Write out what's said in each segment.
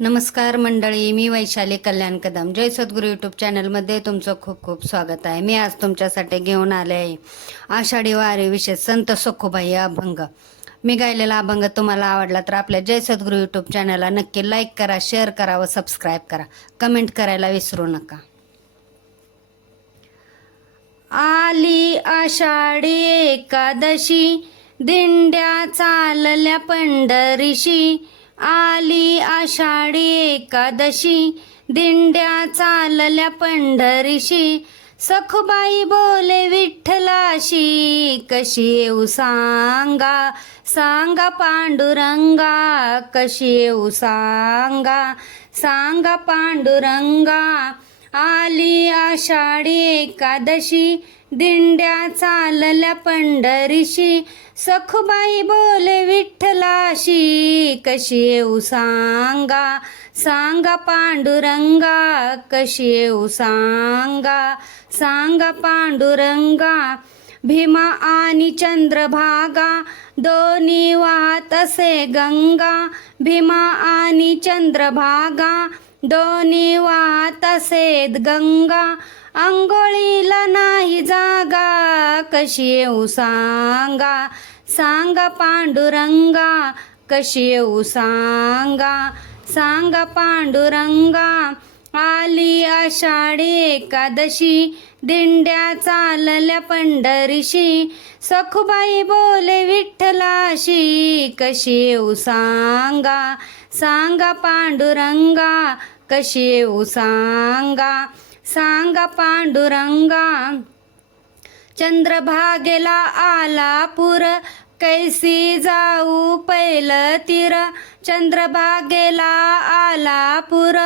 नमस्कार मंडळी मी वैशाली कल्याण कदम. जय सद्गुरू यूट्यूब चॅनलमध्ये तुमचं खूप खूप स्वागत आहे. मी आज तुमच्यासाठी घेऊन आले आहे आषाढी वारी विशेष संत सखुबाई अभंग. मी गायलेला अभंग तुम्हाला आवडला तर आपल्या जय सद्गुरू यूट्यूब चॅनलला नक्की लाईक करा शेअर करा व सबस्क्राईब करा. कमेंट करायला विसरू नका. आली आषाढी एकादशी दिंड्या चालल्या पंढरीशी. आली आषाढी एकादशी. दिंड्या चालल्या पंढरीशी. सखुबाई बोले विठ्ठलाशी कशी येऊ सांगा? सांगा पांडुरंगा कशी येऊ सांगा? सांगा पांडुरंगा. आली आषाढी एकादशी. दिंड्या चालल्या पंढरीशी. सखुबाई बोले विठ्ठलाशी कशी येऊ सांगा? सांगा पांडुरंगा कशी येऊ सांगा? सांगा पांडुरंगा भीमा आणि चंद्रभागा दोन्ही वाहत असे गंगा. भीमा आणि चंद्रभागा दोन्ही वाहत असे गंगा. आंघोळीला नाही जागा कशी येऊ सांगा? सांगा पांडुरंगा कशी येऊ सांगा? सांगा पांडुरंगा आली आषाढी एकादशी दिंड्या चालल्या पंढरीशी. सखुबाई बोले विठ्ठलाशी कशी येऊ सांगा? सांगा पांडुरंगा कशी येऊ सांगा? सांगा पांडुरंगा चंद्रभागेला आला पुर कैसी जाऊ पैल तीर चंद्रभागेला आला पुर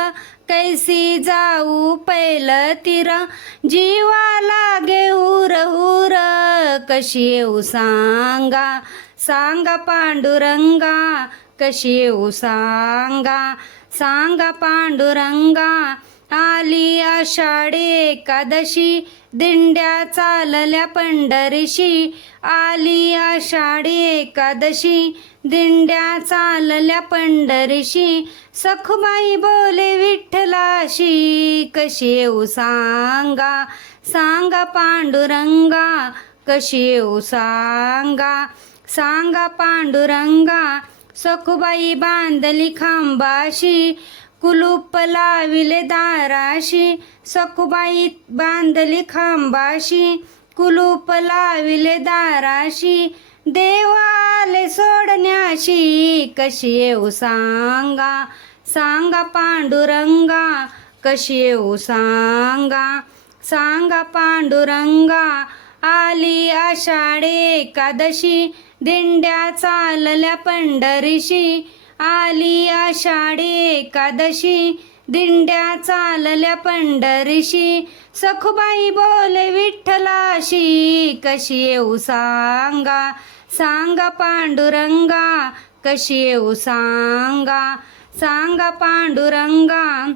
कैसी जाऊ पैल तीर जीवाला घेऊर हुर कशी येऊ सांगा सांगा पांडुरंगा कशी येऊ सांगा सांगा पांडुरंगा आली आषाढी एकादशी. दिंड्या चालल्या पंढरीशी. आली आषाढी एकादशी. दिंड्या चालल्या पंढरीशी. सखुबाई बोले विठ्ठलाशी कशी येऊ सांगा? सांगा पांडुरंगा कशी येऊ सांगा? सांगा पांडुरंगा सखुबाई बांधली खांबाशी. कुलूप लाविले दाराशी सखुबाई बांधली खांबाशी. कुलूप लाविले दाराशी देवाले सोडण्याशी. कशी येऊ सांगा सांगा पांडुरंगा. कशी येऊ सांगा सांगा पांडुरंगा. आली आषाढी एकादशी दिंड्या चालल्या पंढरीशी. आली आषाढी एकादशी. दिंड्या चालल्या पंढरीशी. सखुबाई बोले विठ्ठलाशी कशी येऊ सांगा? सांगा पांडुरंगा कशी येऊ सांगा? सांगा पांडुरंगा.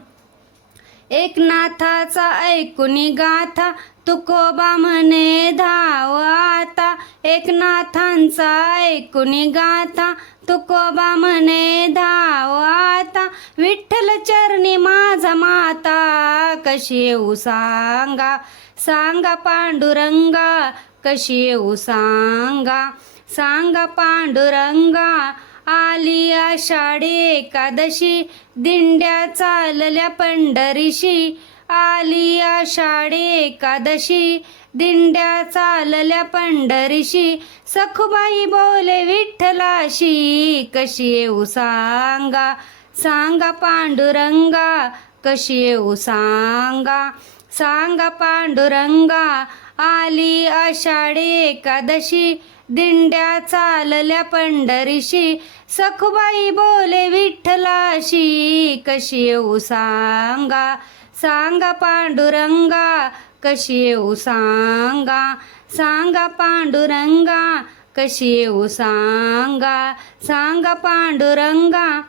एकनाथाचा ऐकुनी गाथा तुकोबा म्हणे धाव आता. एकनाथांचा ऐकुनी गाथा तुकोबा म्हणे धाव आता. विठ्ठल चरणी माझा माता कशी येऊ सांगा? सांगा पांडुरंगा कशी येऊ सांगा? सांगा पांडुरंगा आली आषाढी एकादशी. दिंड्या चालल्या पंढरीशी. आली आषाढी एकादशी. दिंड्या चालल्या पंढरीशी. सखुबाई बोले विठ्ठलाशी कशी येऊ सांगा? सांगा पांडुरंगा कशी येऊ सांगा? सांगा पांडुरंगा. आली आषाढी एकादशी. दिंड्या चालल्या पंढरीशी. सखुबाई बोले विठ्ठलाशी कशी येऊ सांगा? सांगा पांडुरंगा कशी येऊ सांगा? सांगा पांडुरंगा कशी येऊ सांगा? सांगा पांडुरंगा.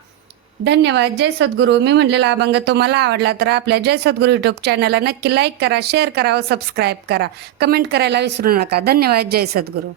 धन्यवाद जय सद्गुरू. मी म्हणलेला अभंग तुम्हाला आवडला तर आपल्या जय सद्गुरू यूट्यूब चॅनलला नक्की लाईक करा शेअर करा व सबस्क्राईब करा. कमेंट करायला विसरू नका. धन्यवाद जय सद्गुरू.